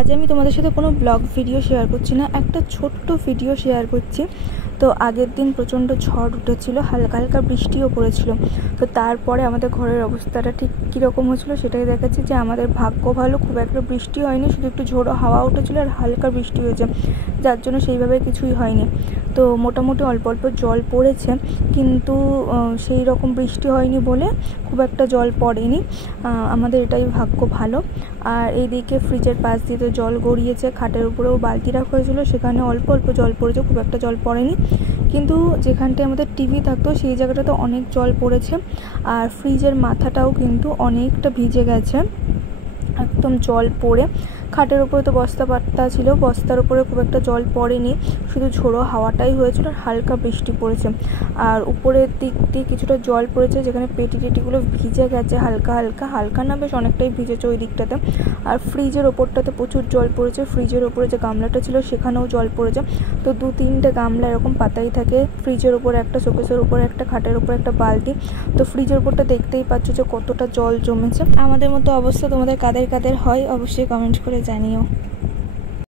আজ আমি তোমাদের সাথে কোনো ব্লগ ভিডিও শেয়ার করছি না, একটা ছোট্ট ভিডিও শেয়ার করছি। তো আগের দিন প্রচণ্ড ঝড় উঠেছিল, হালকা হালকা বৃষ্টিও পড়েছিল। তো তারপরে আমাদের ঘরের অবস্থাটা ঠিক কীরকম হয়েছিল সেটাই দেখাচ্ছি। যে আমাদের ভাগ্য ভালো, খুব একটা বৃষ্টি হয়নি, শুধু একটু ঝোড়ো হাওয়া উঠেছিল আর হালকা বৃষ্টি হয়েছে, যার জন্য সেইভাবে কিছুই হয়নি। তো মোটামুটি অল্প অল্প জল পড়েছে, কিন্তু সেই রকম বৃষ্টি হয়নি বলে খুব একটা জল পড়েনি। আমাদের এটাই ভাগ্য ভালো। আর এইদিকে ফ্রিজের পাশ দিয়ে তো জল গড়িয়েছে, খাটের উপরেও বালতি রাখা হয়েছিল, সেখানে অল্প অল্প জল পড়েছে, খুব একটা জল পড়েনি। কিন্তু যেখানটায় আমাদের টিভি থাকতো সেই জায়গাটাতে অনেক জল পড়েছে। আর ফ্রিজের মাথাটাও কিন্তু অনেকটা ভিজে গেছে, একদম জল পড়ে। খাটের উপরে তো বস্তা পাতা ছিল, বস্তার উপরে খুব একটা জল পড়েনি, শুধু ঝোড়ো হাওয়াটাই হয়েছিল আর হালকা বৃষ্টি পড়েছে। আর উপরের দিক দিয়ে কিছুটা জল পড়েছে, যেখানে পেটি টেটিগুলো ভিজে গেছে হালকা হালকা, হালকা না বেশ অনেকটাই ভিজেছে ওই দিকটাতে। আর ফ্রিজের ওপরটাতে প্রচুর জল পড়েছে, ফ্রিজের ওপরে যে গামলাটা ছিল সেখানেও জল পড়েছে। তো 2-3টে গামলা এরকম পাতাই থাকে, ফ্রিজের ওপরে একটা, শোকেসের উপরে একটা, খাটের উপরে একটা বালতি। তো ফ্রিজের ওপরটা দেখতেই পাচ্ছ যে কতটা জল জমেছে। আমাদের মতো অবস্থা তোমাদের কাদের কাদের হয় অবশ্যই কমেন্ট করে জানিও।